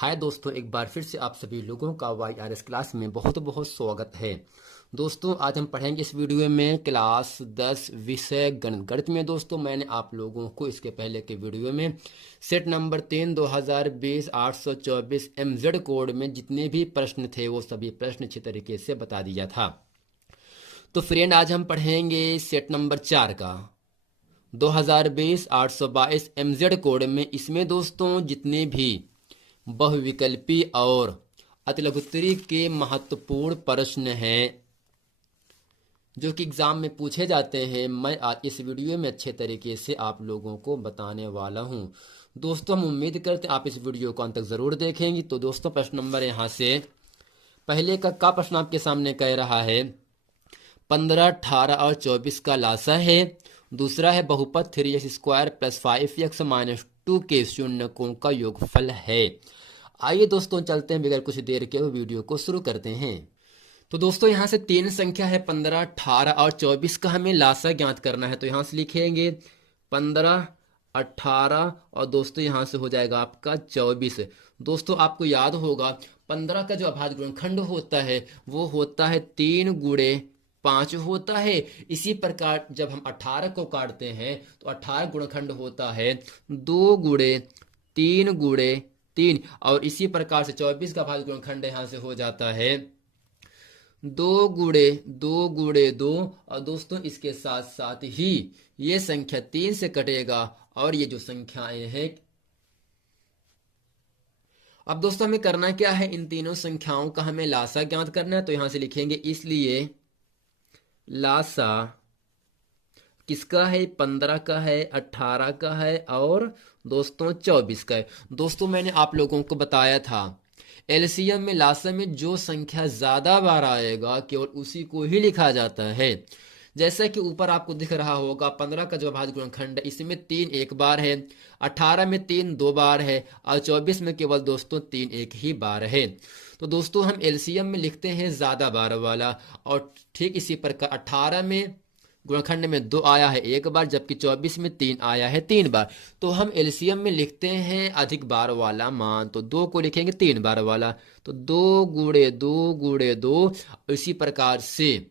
हाय दोस्तों, एक बार फिर से आप सभी लोगों का YRS क्लास में बहुत बहुत स्वागत है। दोस्तों आज हम पढ़ेंगे इस वीडियो में क्लास 10 विषय गणित। गणित में दोस्तों मैंने आप लोगों को इसके पहले के वीडियो में सेट नंबर 3 2020 824 MZ कोड में जितने भी प्रश्न थे वो सभी प्रश्न अच्छी तरीके से बता दिया था। तो फ्रेंड आज हम पढ़ेंगे सेट नंबर 4 का 2020 822 MZ कोड में। इसमें दोस्तों जितने भी बहुविकल्पी और अतिलघुत्तरी के महत्वपूर्ण प्रश्न हैं जो कि एग्जाम में पूछे जाते हैं, मैं आज इस वीडियो में अच्छे तरीके से आप लोगों को बताने वाला हूं। दोस्तों हम उम्मीद करते हैं आप इस वीडियो को अंत तक जरूर देखेंगे। तो दोस्तों प्रश्न नंबर यहां से पहले का प्रश्न आपके सामने कह रहा है 15, 18 और 24 का लासा है। दूसरा है बहुपद 3x² + 5x - 2 के शून्यकों का योगफल है। आइए दोस्तों चलते हैं, बगैर कुछ देर के वीडियो को शुरू करते हैं। तो दोस्तों यहाँ से तीन संख्या है 15, 18 और 24 का हमें लासा ज्ञात करना है। तो यहाँ से लिखेंगे 15, 18 और दोस्तों यहाँ से हो जाएगा आपका 24। दोस्तों आपको याद होगा 15 का जो अभाज्य गुणनखंड होता है वो होता है 3 गुणे 5 होता है। इसी प्रकार जब हम 18 को काटते हैं तो 18 गुणनखंड होता है 2 गुणे 3 गुणे 3। और इसी प्रकार से 24 का अभाज्य गुणनखंड यहाँ से हो जाता है 2 गुणे 2 गुणे 2। और दोस्तों इसके साथ साथ ही ये संख्या 3 से कटेगा और ये जो संख्याएं हैं, अब दोस्तों हमें करना क्या है, इन तीनों संख्याओं का हमें लासा ज्ञात करना है। तो यहां से लिखेंगे इसलिए लासा किसका है, 15 का है, 18 का है और दोस्तों 24 का है। दोस्तों मैंने आप लोगों को बताया था एलसीएम में लासा में जो संख्या ज्यादा बार आएगा केवल उसी को ही लिखा जाता है। जैसा कि ऊपर आपको दिख रहा होगा 15 का जो अभाज्य गुणनखंड है इसमें 3 एक बार है, 18 में 3 2 बार है और 24 में केवल दोस्तों 3 एक ही बार है। तो दोस्तों हम एलसीएम में लिखते हैं ज्यादा बार वाला, और ठीक इसी प्रकार 18 में गुणनखंड में 2 आया है एक बार, जबकि 24 में 3 आया है 3 बार। तो हम एलसीएम में लिखते हैं अधिक बार वाला मान, तो 2 को लिखेंगे 3 बार वाला, तो 2 गुणे 2 गुणे 2। इसी प्रकार से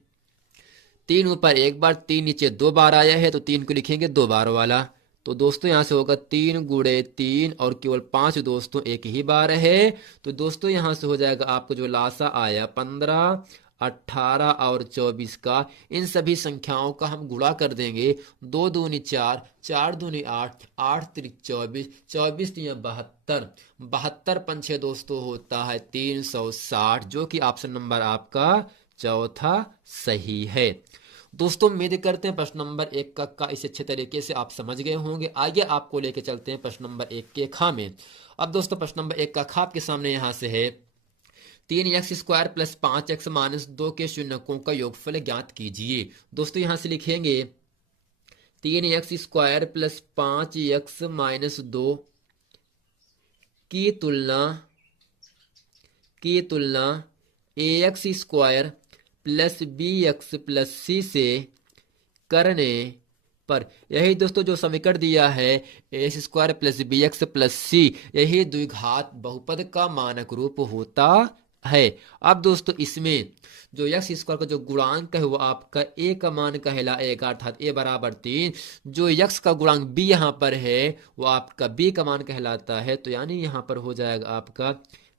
3 ऊपर एक बार, 3 नीचे 2 बार आया है तो 3 को लिखेंगे 2 बार वाला। तो दोस्तों यहां से होगा 3 गुणे 3 और केवल 5 दोस्तों एक ही बार है। तो दोस्तों यहां से हो जाएगा आपको जो लासा आया 15, 18 और 24 का, इन सभी संख्याओं का हम गुणा कर देंगे। 2 दूनी 4, 4 दूनी 8, 8 त्रिक 24, 24 तिया 72, 72 पंछे दोस्तों होता है 360, जो कि ऑप्शन नंबर आपका चौथा सही है। दोस्तों उम्मीद करते हैं प्रश्न नंबर 1 का इसे अच्छे तरीके से आप समझ गए होंगे। आइए आपको लेके चलते हैं प्रश्न नंबर 1 के खा में। अब दोस्तों प्रश्न नंबर 1 का खा आपके सामने यहां से है 3x² + 5x - 2 के शून्यकों का योगफल ज्ञात कीजिए। दोस्तों यहां से लिखेंगे 3x² + 5x - 2 की तुलना ax² + bx + c से करने पर, यही दोस्तों जो समीकरण दिया है ax² + bx + c, यही द्विघात बहुपद का मानक रूप होता है। अब दोस्तों इसमें जो x² का जो गुणांक है वो आपका a का मान कहलाएगा, अर्थात a बराबर 3। जो x का गुणांक b यहाँ पर है वो आपका b का मान कहलाता है। तो यानी यहाँ पर हो जाएगा आपका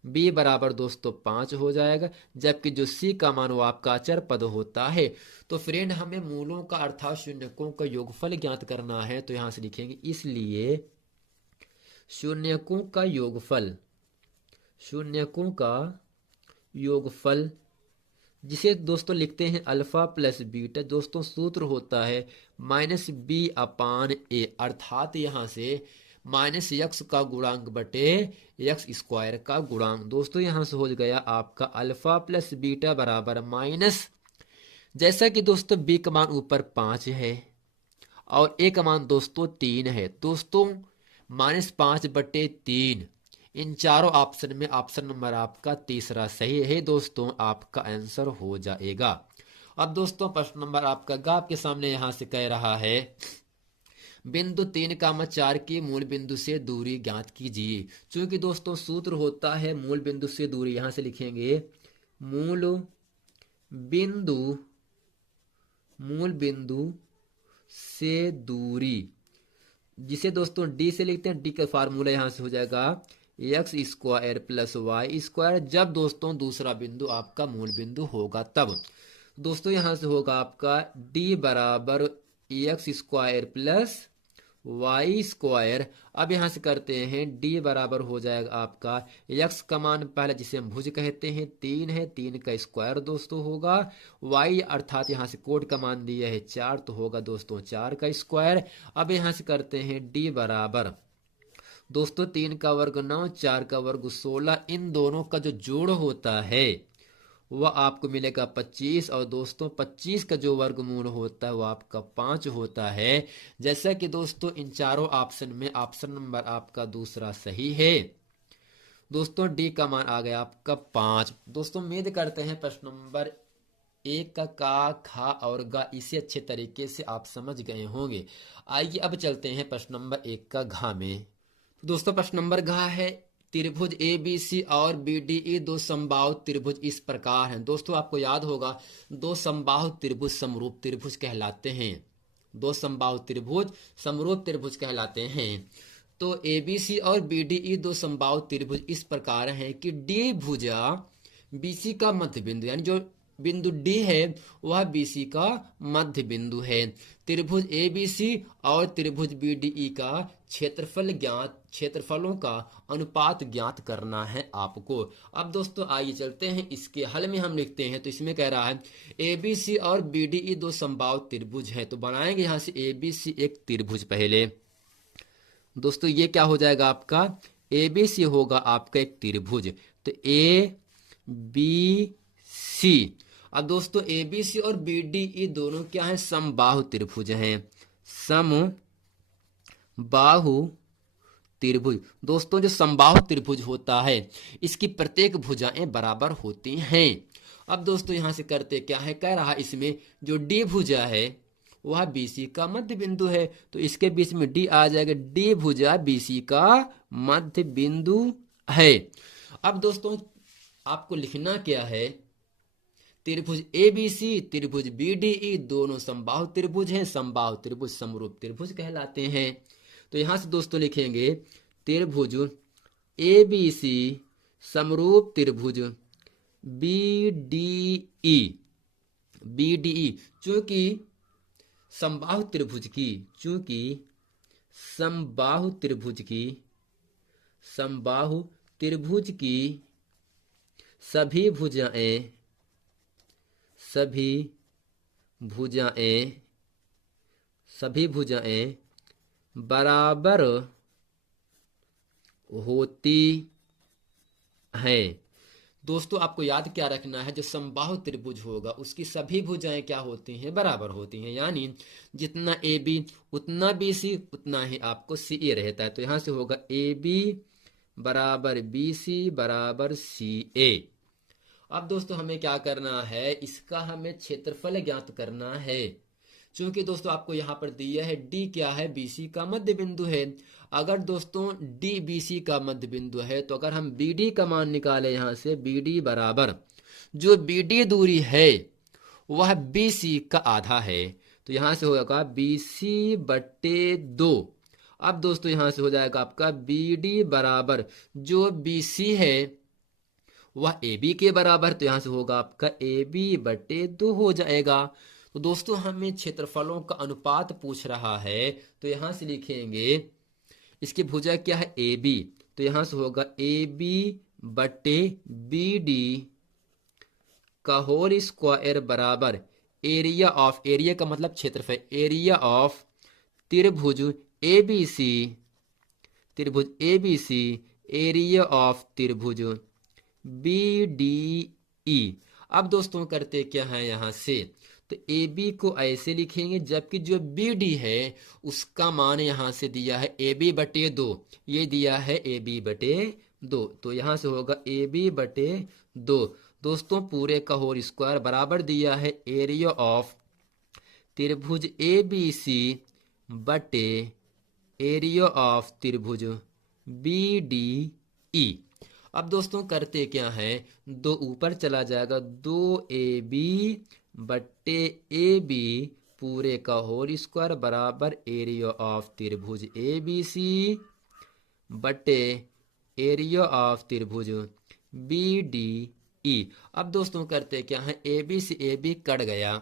b बराबर दोस्तों 5 हो जाएगा, जबकि जो c का मान वो आपका अचर पद होता है। तो फ्रेंड हमें मूलों का अर्थात शून्यकों का योगफल ज्ञात करना है। तो यहां से लिखेंगे इसलिए शून्यकों का योगफल जिसे दोस्तों लिखते हैं अल्फा + बीटा। दोस्तों सूत्र होता है -b/a, अर्थात यहां से -x का गुणांक बटे x² का गुणांक। दोस्तों यहां से हो गया आपका अल्फा + बीटा बराबर माइनस, जैसा कि दोस्तों b का मान ऊपर 5 है और a का मान दोस्तों 3 है। दोस्तों -5/3, इन चारों ऑप्शन में ऑप्शन नंबर आपका तीसरा सही है दोस्तों, आपका आंसर हो जाएगा। अब दोस्तों प्रश्न नंबर आपका ग आपके सामने यहां से कह रहा है बिंदु 3,4 की मूल बिंदु से दूरी ज्ञात कीजिए। चूंकि दोस्तों सूत्र होता है मूल बिंदु से दूरी, यहां से लिखेंगे मूल बिंदु मूल बिंदु से दूरी, जिसे दोस्तों डी से लिखते हैं। डी का फार्मूला यहां से हो जाएगा X square plus Y square, जब दोस्तों दूसरा बिंदु आपका मूल बिंदु होगा तब। दोस्तों यहां से होगा आपका डी बराबर X square plus Y square. अब यहां से करते हैं डी बराबर हो जाएगा आपका एक्स का मान पहले जिसे हम भुज कहते हैं 3 है, 3 का स्क्वायर दोस्तों होगा, वाई अर्थात यहां से कोड का मान दिया है 4 तो होगा दोस्तों 4 का स्क्वायर। अब यहां से करते हैं डी बराबर दोस्तों 3 का वर्ग 9, 4 का वर्ग 16, इन दोनों का जो जोड़ होता है वह आपको मिलेगा 25, और दोस्तों 25 का जो वर्गमूल होता है वो आपका 5 होता है। जैसा कि दोस्तों इन चारों ऑप्शन में ऑप्शन नंबर आपका दूसरा सही है। दोस्तों डी का मान आ गया आपका 5। दोस्तों उम्मीद करते हैं प्रश्न नंबर 1 का खा और गा इसे अच्छे तरीके से आप समझ गए होंगे। आइए अब चलते हैं प्रश्न नंबर 1 का घा में। दोस्तों प्रश्न नंबर घा है त्रिभुज ए बी सी और बी डी ई दो समबाहु त्रिभुज इस प्रकार हैं। दोस्तों आपको याद होगा दो समबाहु त्रिभुज समरूप त्रिभुज कहलाते हैं। दो समबाहु त्रिभुज समरूप त्रिभुज कहलाते हैं। तो ए बी सी और बी डी ई दो समबाहु त्रिभुज इस प्रकार हैं कि डी भुजा बी सी का मध्य बिंदु, यानी जो बिंदु डी है वह बीसी का मध्य बिंदु है। त्रिभुज ए बी सी और त्रिभुज बी डी ई का क्षेत्रफलों का अनुपात ज्ञात करना है आपको। अब दोस्तों आइए चलते हैं इसके हल में। हम लिखते हैं तो इसमें कह रहा है ए बी सी और बी डी ई दो समबाहु त्रिभुज है, तो बनाएंगे यहां से ए बी सी एक त्रिभुज। पहले दोस्तों ये क्या हो जाएगा आपका ए बी सी होगा आपका एक त्रिभुज, तो ए बी सी। अब दोस्तों ए बी सी और बी डी ई दोनों क्या है समबाहु त्रिभुज हैं, समबाहु त्रिभुज। दोस्तों जो समबाहु त्रिभुज होता है इसकी प्रत्येक भुजाएं बराबर होती हैं। अब दोस्तों यहां से करते क्या है, कह रहा इसमें जो डी भुजा है वह बीसी का मध्य बिंदु है, तो इसके बीच में डी आ जाएगा, डी भुजा बीसी का मध्य बिंदु है। अब दोस्तों आपको लिखना क्या है, त्रिभुज ए बी सी त्रिभुज बी डी ई दोनों समबाहु त्रिभुज हैं, समबाहु त्रिभुज समरूप त्रिभुज कहलाते हैं। तो यहां से दोस्तों लिखेंगे त्रिभुज ए बी सी समरूप त्रिभुज बी डी ई चूंकि समबाहु त्रिभुज की सभी भुजाएं बराबर होती हैं। दोस्तों आपको याद क्या रखना है, जो समबाहु त्रिभुज होगा उसकी सभी भुजाएं क्या होती हैं, बराबर होती हैं, यानी जितना ए बी उतना बी सी उतना ही आपको सी ए रहता है। तो यहां से होगा ए बी बराबर बी सी बराबर सी ए। अब दोस्तों हमें क्या करना है, इसका हमें क्षेत्रफल ज्ञात करना है। क्योंकि दोस्तों आपको यहाँ पर दिया है डी क्या है, बीसी का मध्य बिंदु है। अगर दोस्तों डी बीसी का मध्य बिंदु है तो अगर हम बी डी का मान निकाले यहाँ से, बी डी बराबर जो बी डी दूरी है वह बीसी का आधा है, तो यहाँ से होगा बीसी बटे 2। अब दोस्तों यहाँ से हो जाएगा आपका बी डी बराबर जो बीसी है वह ए बी के बराबर, तो यहां से होगा आपका ए बी बटे 2 हो जाएगा। तो दोस्तों हमें क्षेत्रफलों का अनुपात पूछ रहा है, तो यहां से लिखेंगे इसकी भुजा क्या है ए बी, तो यहां से होगा ए बी बटे बी डी का होल स्क्वायर बराबर एरिया का मतलब क्षेत्रफल, एरिया ऑफ त्रिभुज A B C area of त्रिभुज बी डी ई। अब दोस्तों करते क्या है यहां से, तो ए बी को ऐसे लिखेंगे, जबकि जो बी डी है उसका मान यहां से दिया है ए बी बटे 2, ये दिया है ए बी बटे 2, तो यहां से होगा ए बी बटे 2। दोस्तों पूरे का होल स्क्वायर बराबर दिया है एरिया ऑफ त्रिभुज ए बी सी बटे एरिया ऑफ त्रिभुज बी डी ई। अब दोस्तों करते क्या है, दो ऊपर चला जाएगा, 2ab बट्टे ए बी पूरे का होल स्क्वायर बराबर एरिया ऑफ त्रिभुज ए बी सी बटे एरिया ऑफ त्रिभुज बी डी ई। अब दोस्तों करते क्या है, ए बी से ए बी कट गया,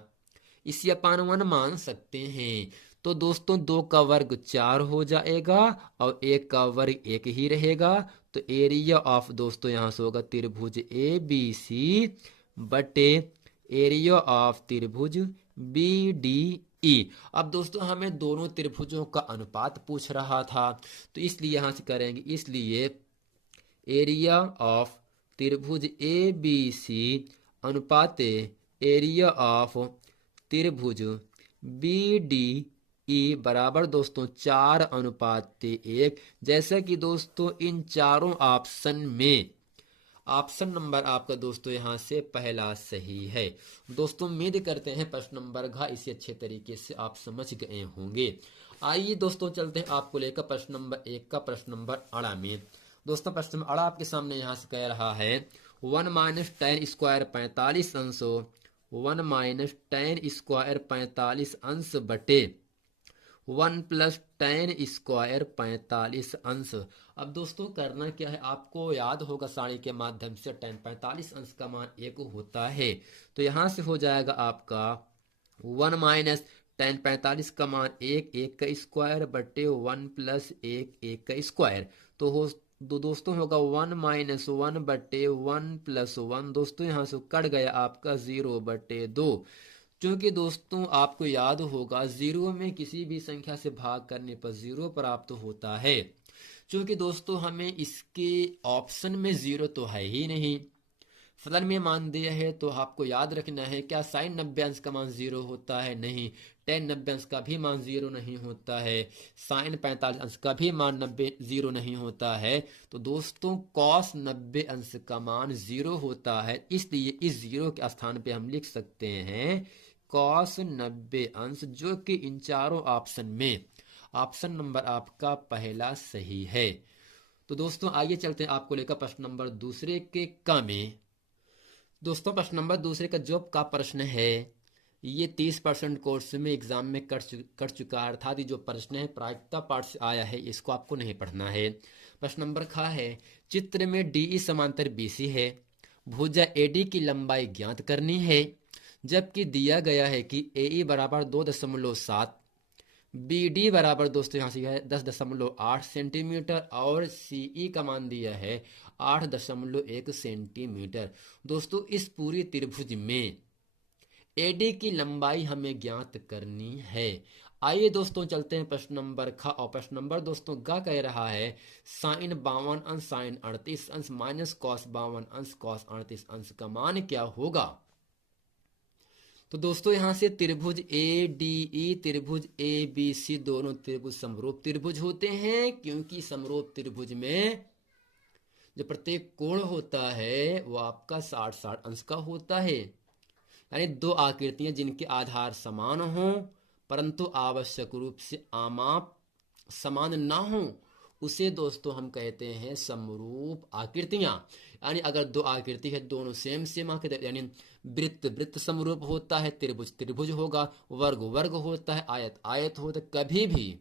इसे अपन 1 मान सकते हैं। तो दोस्तों 2 का वर्ग 4 हो जाएगा और 1 का वर्ग 1 ही रहेगा। तो एरिया ऑफ दोस्तों यहाँ से होगा त्रिभुज ए बी सी बटे एरिया ऑफ त्रिभुज बी डी ई। अब दोस्तों हमें दोनों त्रिभुजों का अनुपात पूछ रहा था, तो इसलिए यहाँ से करेंगे, इसलिए एरिया ऑफ त्रिभुज ए बी सी अनुपात एरिया ऑफ त्रिभुज बी डी ई बराबर दोस्तों 4:1। जैसा कि दोस्तों इन चारों ऑप्शन में ऑप्शन नंबर आपका दोस्तों यहाँ से पहला सही है। दोस्तों उम्मीद करते हैं प्रश्न नंबर घ इसे अच्छे तरीके से आप समझ गए होंगे। आइए दोस्तों चलते हैं आपको लेकर प्रश्न नंबर 1 का प्रश्न नंबर अड़ा में। दोस्तों प्रश्न नंबर अड़ा आपके सामने यहाँ से कह रहा है 1 माइनस टेन स्क्वायर 45 अंश 1 माइनस टेन स्क्वायर 45 अंश बटे 1 प्लस टेन स्क्वायर 45 अंश। अब दोस्तों करना क्या है, आपको याद होगा सारणी के माध्यम से टेन 45 अंश का मान 1 होता है। तो यहाँ से हो जाएगा आपका 1 माइनस टेन 45 का मान 1 का स्क्वायर बटे 1 प्लस 1 का स्क्वायर। तो हो दोस्तों होगा 1 माइनस 1 बटे 1 प्लस 1। दोस्तों यहाँ से कट गया आपका 0 बटे 2। क्योंकि दोस्तों आपको याद होगा 0 में किसी भी संख्या से भाग करने पर 0 प्राप्त होता है। क्योंकि दोस्तों हमें इसके ऑप्शन में 0 तो है ही नहीं, फलन में मान दिया है। तो आपको याद रखना है, क्या साइन 90 अंश का मान 0 होता है? नहीं। टेन 90 अंश का भी मान 0 नहीं होता है। साइन 45 अंश का भी मान 0 नहीं होता है। तो दोस्तों कॉस 90 अंश का मान 0 होता है, इसलिए इस 0 के स्थान पे हम लिख सकते हैं कॉस 90 अंश, जो कि इन चारों ऑप्शन में ऑप्शन नंबर आपका पहला सही है। तो दोस्तों आइए चलते हैं आपको लेकर प्रश्न नंबर दूसरे के का में। दोस्तों प्रश्न नंबर दूसरे का जॉब का प्रश्न है, ये 30% कोर्स में एग्जाम में कर चुका है, अर्थात जो प्रश्न है प्रायिकता पाठ से आया है, इसको आपको नहीं पढ़ना है। प्रश्न नंबर ख है, चित्र में डीई समांतर बीसी है, भुजा एडी की लंबाई ज्ञात करनी है, जबकि दिया गया है कि ए बराबर 2.7, बी डी बराबर दोस्तों यहाँ से है 10.8 सेंटीमीटर और सीई का मान दिया है 8.1 सेंटीमीटर। दोस्तों इस पूरी त्रिभुज में एडी की लंबाई हमें ज्ञात करनी है। आइए दोस्तों चलते हैं प्रश्न नंबर ख, और प्रश्न नंबर दोस्तों ग कह रहा है साइन 52 अंश साइन 38 अंश माइनस कॉस 52 अंश कॉस 38 अंश का मान क्या होगा। तो दोस्तों यहां से त्रिभुज ए डी ई त्रिभुज ए बी सी दोनों त्रिभुज समरूप त्रिभुज होते हैं, क्योंकि समरूप त्रिभुज में जो प्रत्येक कोण होता है वो आपका 60-60 अंश का होता है। यानी दो आकृतियां जिनके आधार समान हो परंतु आवश्यक रूप से आमाप समान ना हो, उसे दोस्तों हम कहते हैं समरूप आकृतियां। यानी अगर दो आकृति है दोनों सेम आकृति, यानी वृत्त वृत्त समरूप होता है, त्रिभुज त्रिभुज होगा, वर्ग वर्ग होता है, आयत आयत होता है। कभी भी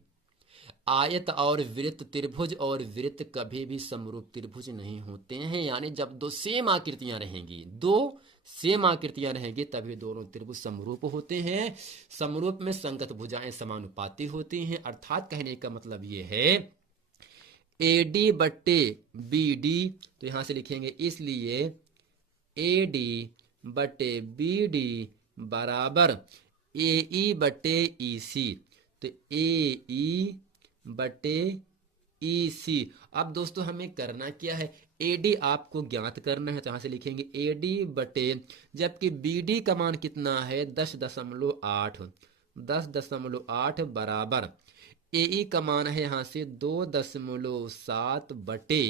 आयत और वृत्त त्रिभुज और वृत्त कभी भी समरूप त्रिभुज नहीं होते हैं। यानी जब दो सेम आकृतियां रहेंगी, दो सेम आकृतियां रहेंगी, तभी दोनों त्रिभुज समरूप होते हैं। समरूप में संगत भुजाएं समानुपाती होती हैं, अर्थात कहने का मतलब ये है ए डी बट्टे बी डी। तो यहां से लिखेंगे इसलिए ए डी बटे बी डी बराबर ए ई बटे ई सी। तो ए ई बटे ई सी। अब दोस्तों हमें करना क्या है, ए डी आपको ज्ञात करना है, तो यहां से लिखेंगे ए डी बटे, जबकि बी डी का मान कितना है 10.8 10.8 बराबर ए ई का मान है यहां से 2.7 बटे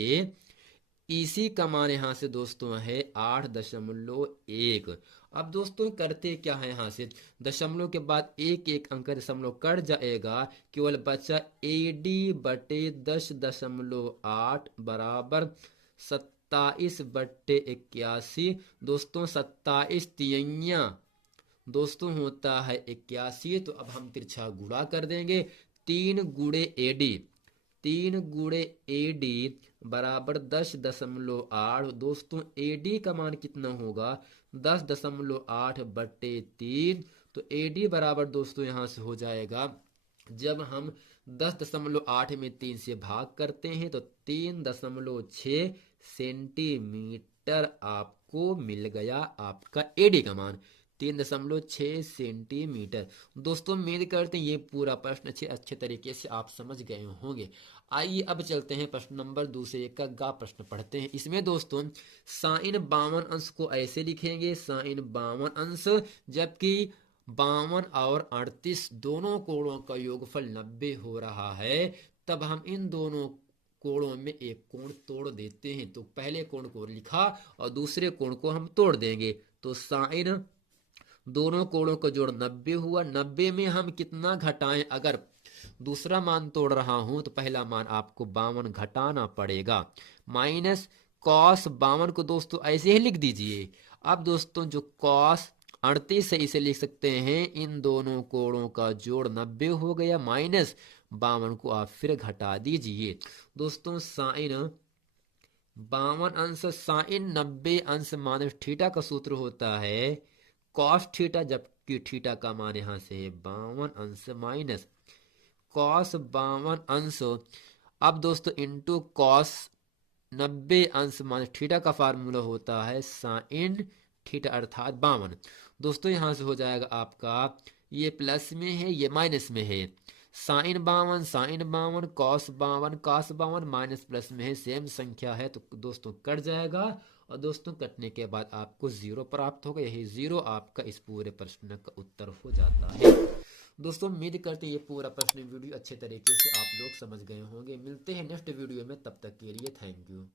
इसी का मान यहाँ से दोस्तों है 8.1। अब दोस्तों करते क्या है, यहाँ से दशमलव के बाद एक एक अंक दशमलव कट जाएगा, केवल बचा AD/10.8 बराबर 27/81। दोस्तों 27 तियैया दोस्तों होता है 81। तो अब हम तिरछा गुणा कर देंगे, 3 × AD, 3 × AD बराबर 10.8। दोस्तों AD का मान कितना होगा, 10.8/3। तो AD बराबर दोस्तों यहाँ से हो जाएगा, जब हम 10.8 में 3 से भाग करते हैं तो 3.6 सेंटीमीटर आपको मिल गया आपका AD का मान, 3.6 सेंटीमीटर। दोस्तों उम्मीद करते हैं ये पूरा प्रश्न अच्छे तरीके से आप समझ गए होंगे। आइए अब चलते हैं प्रश्न नंबर दूसरे का गा प्रश्न पढ़ते हैं। इसमें दोस्तों साइन 52 अंश को ऐसे लिखेंगे, साइन 52 अंश, जबकि 52 और 38 दोनों कोणों का योगफल 90 हो रहा है, तब हम इन दोनों कोणों में एक कोण तोड़ देते हैं। तो पहले कोण को लिखा और दूसरे कोण को हम तोड़ देंगे। तो साइन दोनों कोणों का जोड़ 90 हुआ, 90 में हम कितना घटाएं, अगर दूसरा मान तोड़ रहा हूं तो पहला मान आपको 52 घटाना पड़ेगा, माइनस कॉस 52 को दोस्तों ऐसे ही लिख दीजिए। अब दोस्तों जो कॉस 38 है इसे लिख सकते हैं, इन दोनों कोणों का जोड़ 90 हो गया, माइनस 52 को आप फिर घटा दीजिए। दोस्तों साइन 52 अंश साइन 90 अंश माइनस थीटा का सूत्र होता है कॉस थीटा, जबकि थीटा का मान यहाँ से 52 अंश माइनस कॉस 52 अंश। अब दोस्तों इंटू कॉस 90 अंश माइनस थीटा का फार्मूला होता है साइन थीटा अर्थात 52। दोस्तों यहाँ से हो जाएगा आपका, ये प्लस में है ये माइनस में है, sine 52 sine 52 cos 52 cos 52, minus plus में है, सेम संख्या है तो दोस्तों कट जाएगा। और दोस्तों कटने के बाद आपको 0 प्राप्त होगा, यही 0 आपका इस पूरे प्रश्न का उत्तर हो जाता है। दोस्तों उम्मीद करते हैं ये पूरा प्रश्न वीडियो अच्छे तरीके से आप लोग समझ गए होंगे। मिलते हैं नेक्स्ट वीडियो में, तब तक के लिए थैंक यू।